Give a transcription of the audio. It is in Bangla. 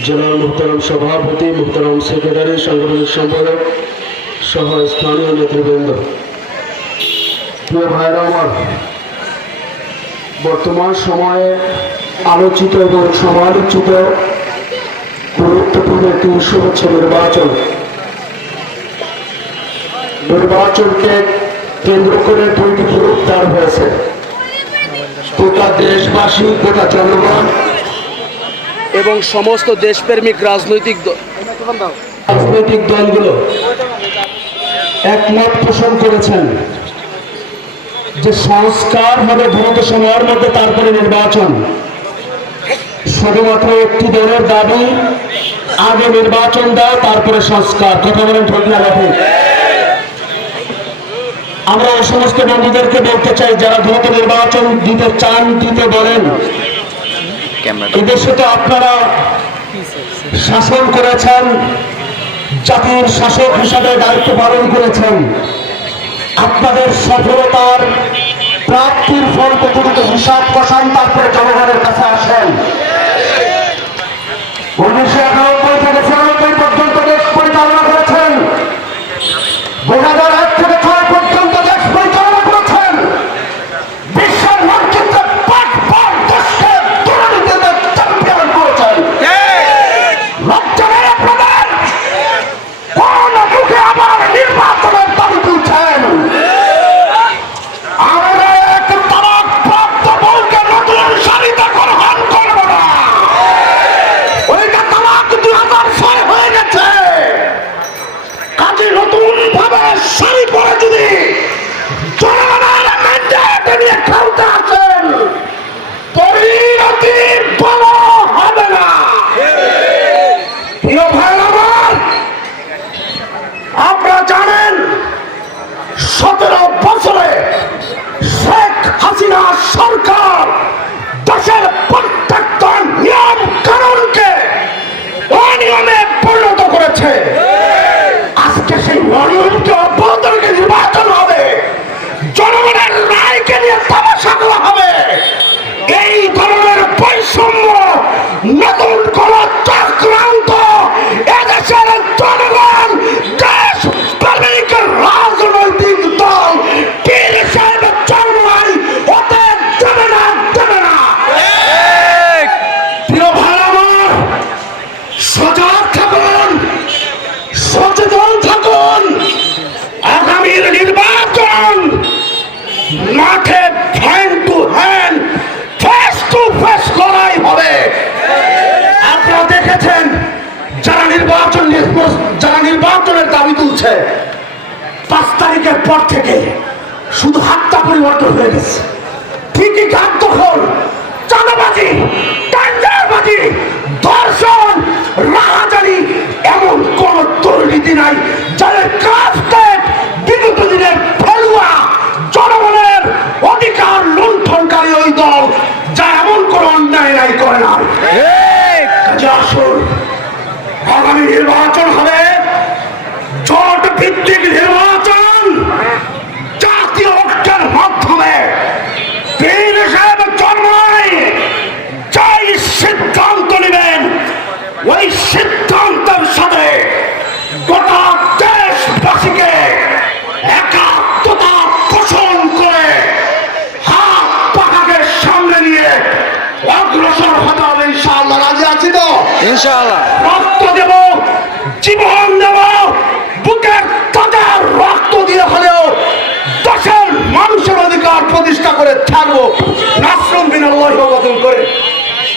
জনাব মুহতারাম সভাপতি, মুহতারাম সেক্রেটারি, সাংগঠনিক সম্পাদক সহ স্থানীয় নেতৃবৃন্দ, প্রিয় ভাইরা আমার, বর্তমান সময়ে আলোচিত এবং সমালোচিত গুরুত্বপূর্ণ একটি উৎসব হচ্ছে নির্বাচন। নির্বাচনকে কেন্দ্র করে দুইটি গ্রুপ দাঁড় হয়েছে। গোটা দেশবাসী, গোটা জনগণ এবং সমস্ত দেশপ্রেমিক রাজনৈতিক দলগুলো একমত পোষণ করেছেন যে সংস্কার হবে দ্রুত সময়ের মধ্যে, তারপরে নির্বাচন। শুধুমাত্র একটি দলের দাবি, আগে নির্বাচন দাও তারপরে সংস্কার। কথা বলেন ঠিক না বাবু? আমরা এই সমস্ত বন্ধুদেরকে বলতে চাই যারা দ্রুত নির্বাচন দিতে চান, দিতে বলেন, এদেশে তো আপনারা শাসন করেছেন, জাতির শাসক হিসাবে দায়িত্ব পালন করেছেন। আপনাদের সফলতার প্রাপ্তির ফল কতটুকু হিসাব কষান, তারপরে জনগণের কাছে আসেন। 1991 থেকে 96 পর্যন্ত দেশ পরিচালনা করেছেন, 2001 থেকে 6 পর্যন্ত দেশ পরিচালনা করেছেন। বিশ্বের মানচিত্রে 5 বার দেশকে দুর্নীতিতে চ্যাম্পিয়ন করেছেন। লজ্জা নেই আপনাদের? কোন মুখে আবার নির্বাচনের দাবি তুলছেন? আমরা এক তালাক প্রাপ্ত বউকে নতুন শাড়িতে গ্রহণ করব না। ওইটা তালাক 2006 হয়ে গেছে। কাজে নতুন ভাবে শাড়ি পরে যদি জনগণের ম্যান্ডেট নিয়ে খেলতে আসেন, পরিণতি ভালো হবে না। প্রিয় ভাই আমার, আপনারা জানেন 17 বছরে শেখ হাসিনা সরকার দেশের প্রত্যেকটা নিয়ম কানুনকে অনিয়মে পরিণত করেছে। আজকে সেই অনিয়মকে অব্যাহত রেখে নির্বাচন হবে, জনগণের রায়কে নিয়ে তামাশা করা হবে। এই ধরনের বৈষম্য নতুন কোন চক্রান্ত এদেশের জনগণ, দেশ প্রেমিক রাজনৈতিক দল পীর সাহেব চরমাই হতে দেবে না, দেবে না। প্রিয় ভাই আমার, সজাগ থাকুন, সচেতন থাকুন। আগামীর নির্বাচন মাঠে hand to hand, face to face লড়াই হবে। আপনারা দেখেছেন যারা নির্বাচনের দাবি তুলছে, 5 তারিখের পর থেকে শুধু হাতটা পরিবর্তন হয়ে গেছে। ঠিকই ঘাট দখল, চাঁদাবাজি, টেন্ডারবাজি, ধর্ষণ, রাহাজানি, এমন কোন দুর্নীতি নাই যাদের কাজকে বিগত দিনের ফেলুয়া জনগণের অধিকার লুণ্ঠনকারী ওই দল যা এমন কোন অন্যায় নাই, করে না। আসুন, আগামী নির্বাচন হবে জোট ভিত্তিক নির্বাচন, জাতীয় ঐক্যের মাধ্যমে। পীর সাহেব চরমাই যাই সিদ্ধান্ত নেবেন, ওই সিদ্ধান্তের সাথে গোটা দেশবাসীকে একাত্মতা পোষণ করে হাত পাখাকে সামনে নিয়ে অগ্রসর হতে হবে। ইনশাআল্লাহ রাজি আছি তো? ইনশাআল্লাহ। রক্ত দেব, জীবন দেব, বুকের তাজা রক্ত দিয়ে হলেও দেশের মানুষের অধিকার প্রতিষ্ঠা করে ছাড়বো। নাসরুন বিনাল্লাহি ওয়া বাতুন করে